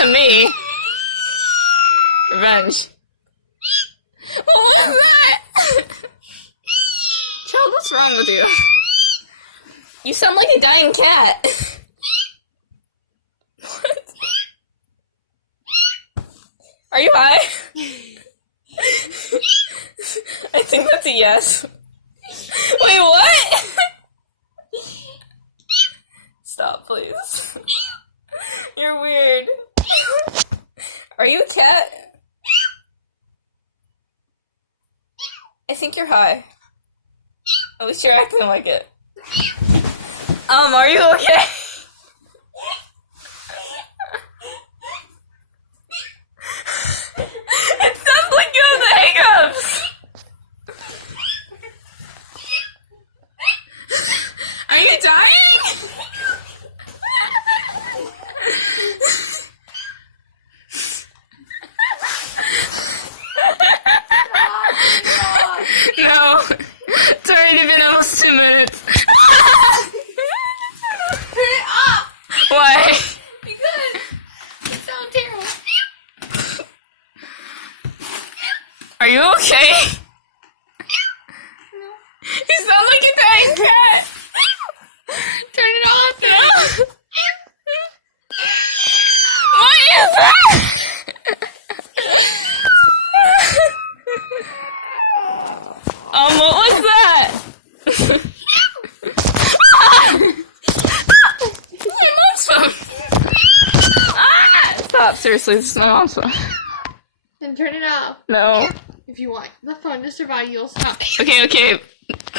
to me. Revenge. What was that? Child, what's wrong with you? You sound like a dying cat. What? Are you high? I think that's a yes. Wait, what? Stop, please. You're weird. Are you a cat? I think you're high. At least you're acting like it. Are you okay? It sounds like you have the hiccups. Are you dying? No. It's already been almost 2 minutes. Turn it off! Why? Because you sound terrible. Are you okay? No. You sound like a dying cat. Turn it off now. What is that? What was that? This is my mom's phone. Stop, seriously, this is my mom's phone. Then turn it off. No. If you want the phone to survive, you'll stop. Okay.